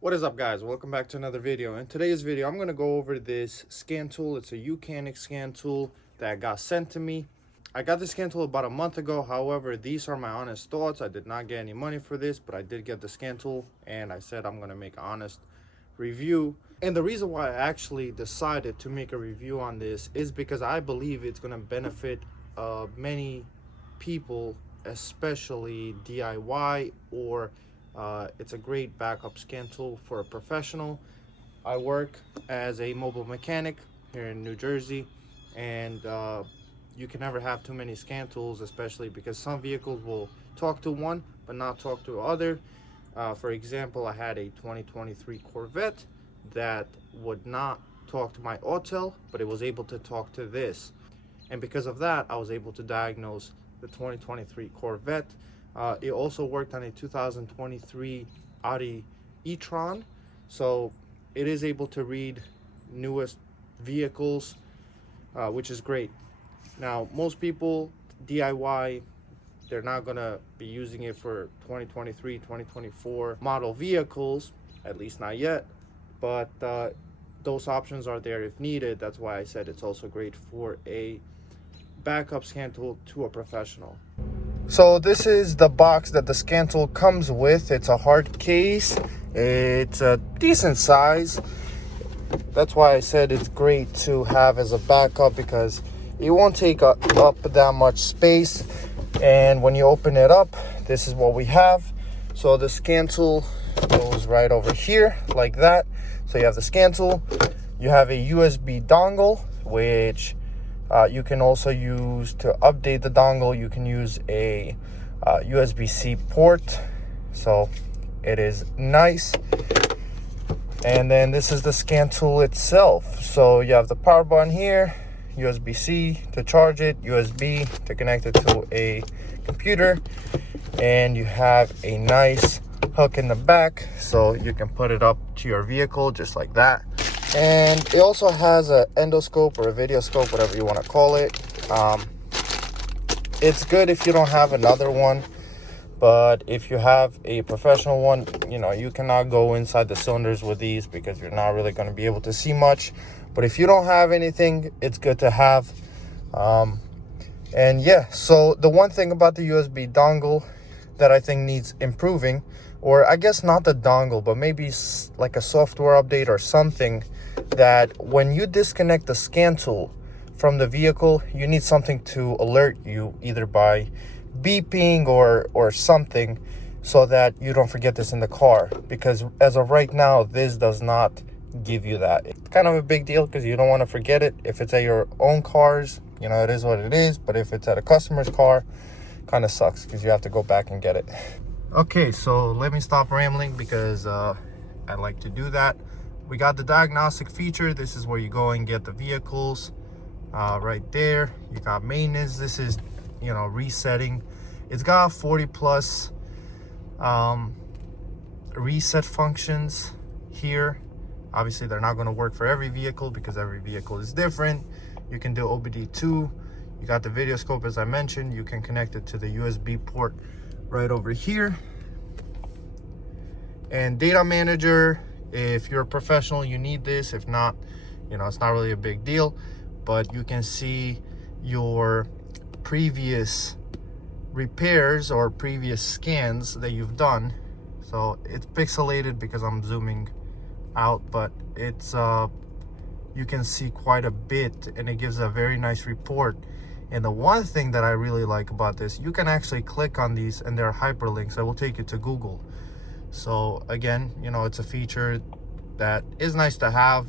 What is up, guys? Welcome back to another video. In today's video, I'm going to go over this scan tool. It's a YOUCANIC scan tool that got sent to me. I got this scan tool about a month ago. However, these are my honest thoughts. I did not get any money for this, but I did get the scan tool, and I said I'm going to make an honest review. And the reason why I actually decided to make a review on this is because I believe it's going to benefit many people, especially DIY, or it's a great backup scan tool for a professional. I work as a mobile mechanic here in New Jersey, and you can never have too many scan tools, especially because some vehicles will talk to one but not talk to other. For example, I had a 2023 Corvette that would not talk to my Autel, but it was able to talk to this. And because of that, I was able to diagnose the 2023 Corvette. It also worked on a 2023 Audi e-tron, so it is able to read newest vehicles, which is great. Now, most people, DIY, they're not gonna be using it for 2023, 2024 model vehicles, at least not yet, but those options are there if needed. That's why I said it's also great for a backup scan tool to a professional. So this is the box that the scan tool comes with. It's a hard case. It's a decent size. That's why I said it's great to have as a backup, because it won't take up that much space. And when you open it up, this is what we have. So the scan tool goes right over here like that. So you have the scan tool. You have a USB dongle, which you can also use to update the dongle. You can use a USB-C port, so it is nice. And then this is the scan tool itself. So you have the power button here, USB-C to charge it, USB to connect it to a computer, and you have a nice hook in the back so you can put it up to your vehicle just like that. And it also has an endoscope or a videoscope, whatever you want to call it. It's good if you don't have another one, but if you have a professional one, you cannot go inside the cylinders with these because you're not really going to be able to see much. But if you don't have anything, it's good to have. And yeah, so the one thing about the USB dongle that I think needs improving, or I guess not the dongle, but maybe like a software update or something, that when you disconnect the scan tool from the vehicle, you need something to alert you, either by beeping or something, so that you don't forget this in the car. Because as of right now, this does not give you that. It's kind of a big deal because you don't want to forget it. If it's at your own cars, it is what it is. But if it's at a customer's car, kind of sucks because you have to go back and get it. Okay, so let me stop rambling because I like to do that. We got the diagnostic feature. This is where you go and get the vehicles right there. You got maintenance. This is, resetting. It's got 40 plus reset functions here. Obviously, they're not going to work for every vehicle because every vehicle is different. You can do OBD2. You got the video scope, as I mentioned. You can connect it to the USB port right over here. And data manager, if you're a professional, you need this. If not, it's not really a big deal. But you can see your previous repairs or previous scans that you've done. So it's pixelated because I'm zooming out, but it's you can see quite a bit, and it gives a very nice report. And the one thing that I really like about this, you can actually click on these and there are hyperlinks that will take you to Google. So again, it's a feature that is nice to have.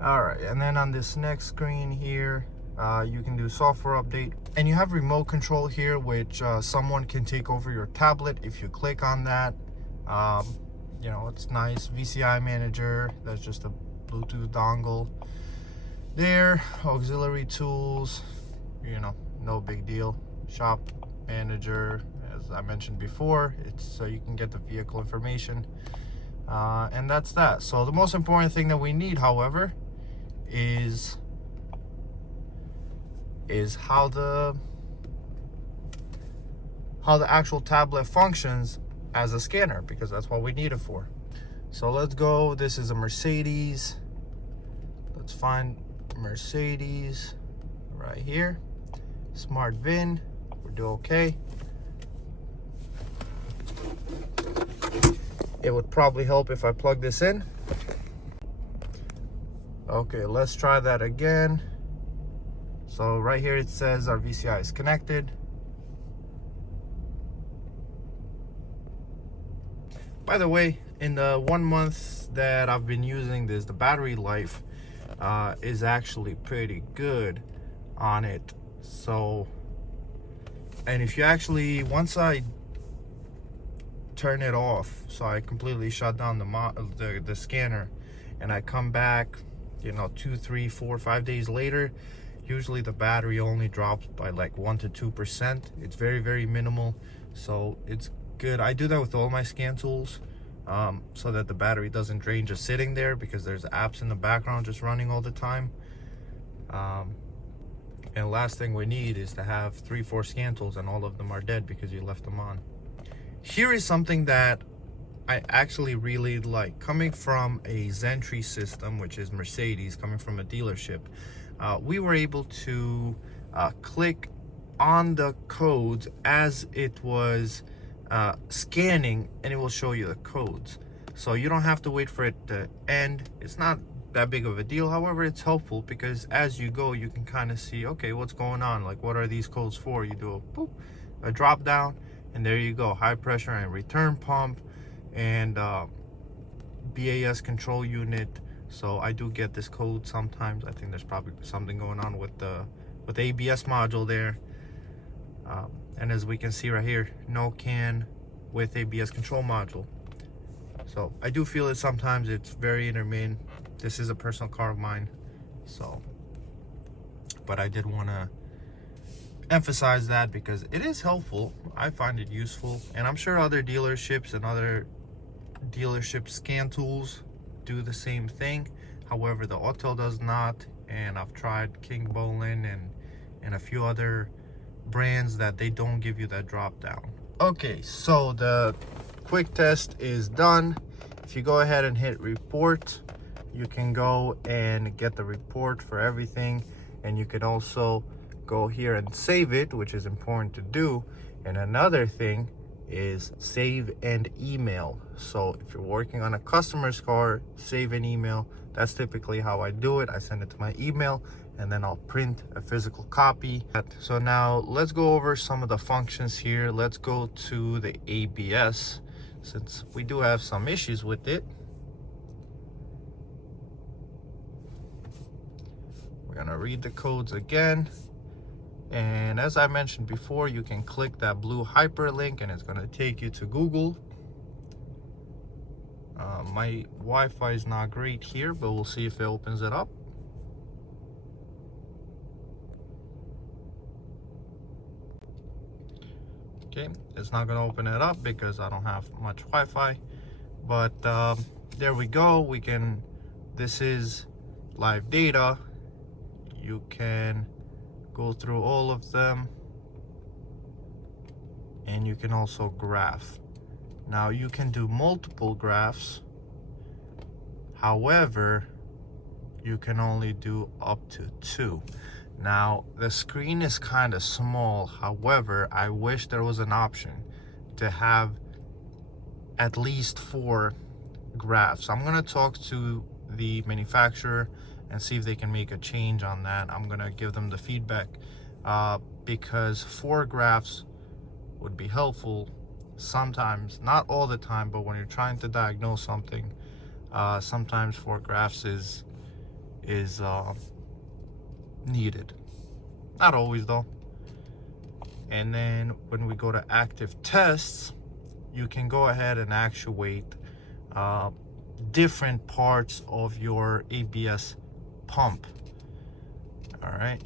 All right, and then on this next screen here, you can do software update, and you have remote control here, which someone can take over your tablet if you click on that. It's nice. VCI manager, that's just a Bluetooth dongle there. Auxiliary tools, no big deal. Shop manager, as I mentioned before, it's so you can get the vehicle information, and that's that. So the most important thing that we need, however, is how the actual tablet functions as a scanner, because that's what we need it for. So let's go. This is a Mercedes. Let's find Mercedes right here. Smart VIN. We'll do okay. It would probably help if I plug this in. Okay, let's try that again. So right here it says our VCI is connected. By the way, in the 1 month that I've been using this, the battery life is actually pretty good on it. So, and if you actually, once I turn it off, so I completely shut down the scanner, and I come back, you know, 2, 3, 4, 5 days later, usually the battery only drops by like 1 to 2%. It's very, very minimal, so it's good. I do that with all my scan tools, so that the battery doesn't drain just sitting there, because there's apps in the background just running all the time. And last thing we need is to have 3, 4 scan tools and all of them are dead because you left them on. Here is something that I actually really like. Coming from a Zentry system, which is Mercedes, coming from a dealership, we were able to click on the codes as it was scanning, and it will show you the codes. So you don't have to wait for it to end. It's not that big of a deal. However, it's helpful because as you go, you can kind of see, okay, what's going on? Like, what are these codes for? You do a boop, a drop down, and there you go. High pressure and return pump, and BAS control unit. So I do get this code sometimes. I think there's probably something going on with the ABS module there. And as we can see right here, no can with ABS control module. So I do feel it sometimes. It's very intermittent. This is a personal car of mine, so, but I did want to emphasize that because it is helpful. I find it useful, and I'm sure other dealerships and other dealership scan tools do the same thing. However, the Autel does not, and I've tried King Bolin and a few other brands that they don't give you that drop down. Okay, so the quick test is done. If you go ahead and hit report, you can go and get the report for everything, and you can also go here and save it, which is important to do. And another thing is save and email. So if you're working on a customer's car, save an email. That's typically how I do it. I send it to my email, and then I'll print a physical copy. So now let's go over some of the functions here. Let's go to the ABS, since we do have some issues with it. We're gonna read the codes again. And as I mentioned before, you can click that blue hyperlink and it's gonna take you to Google. My Wi-Fi is not great here, but we'll see if it opens it up. Okay, it's not gonna open it up because I don't have much Wi-Fi, but there we go. We can, this is live data. You can go through all of them, and you can also graph. Now you can do multiple graphs. However, you can only do up to 2. Now the screen is kind of small. However, I wish there was an option to have at least 4 graphs. I'm gonna talk to the manufacturer and see if they can make a change on that. I'm gonna give them the feedback because 4 graphs would be helpful sometimes, not all the time, but when you're trying to diagnose something, sometimes 4 graphs is needed. Not always though. And then when we go to active tests, you can go ahead and actuate different parts of your ABS pump. All right.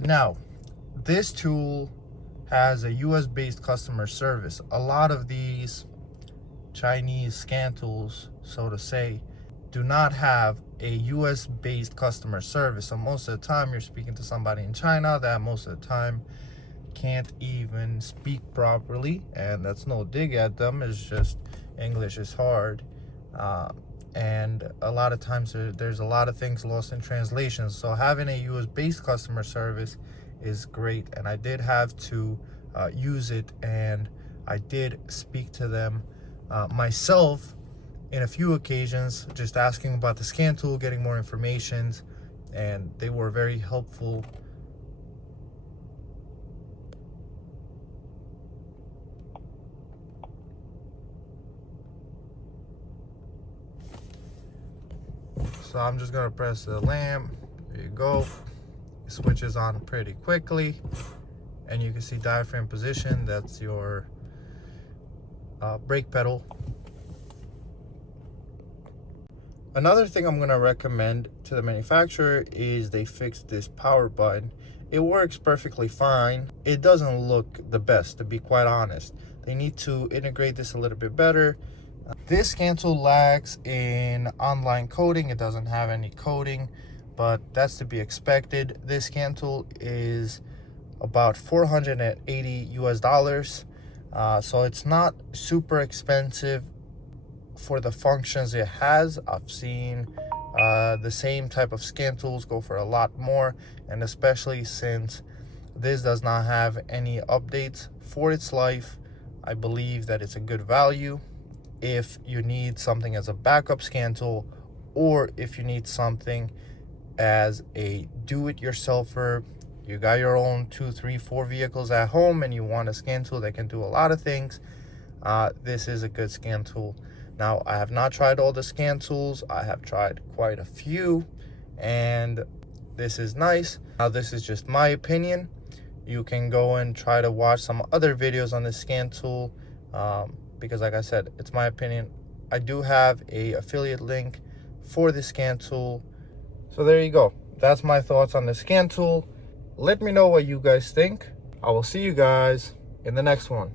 Now, this tool has a US-based customer service. A lot of these Chinese scan tools, so to say, do not have a US based customer service. So most of the time you're speaking to somebody in China that most of the time can't even speak properly, and that's no dig at them, it's just English is hard. And a lot of times there's a lot of things lost in translation. So having a US based customer service is great, and I did have to use it, and I did speak to them myself in a few occasions, just asking about the scan tool, getting more information, and they were very helpful. So I'm just gonna press the lamp. There you go. It switches on pretty quickly, and you can see diaphragm position. That's your brake pedal. Another thing I'm gonna recommend to the manufacturer is they fixed this power button. It works perfectly fine. It doesn't look the best, to be quite honest. They need to integrate this a little bit better. This scan tool lacks in online coding. It doesn't have any coding, but that's to be expected. This scan tool is about $480 US. So it's not super expensive for the functions it has. I've seen the same type of scan tools go for a lot more, and especially since this does not have any updates for its life, I believe that it's a good value if you need something as a backup scan tool, or if you need something as a do-it-yourselfer. You got your own 2, 3, 4 vehicles at home and you want a scan tool that can do a lot of things. This is a good scan tool. Now, I have not tried all the scan tools. I have tried quite a few, and this is nice. Now, this is just my opinion. You can go and try to watch some other videos on this scan tool, because like I said, it's my opinion. I do have a affiliate link for the scan tool. So there you go. That's my thoughts on the scan tool. Let me know what you guys think. I will see you guys in the next one.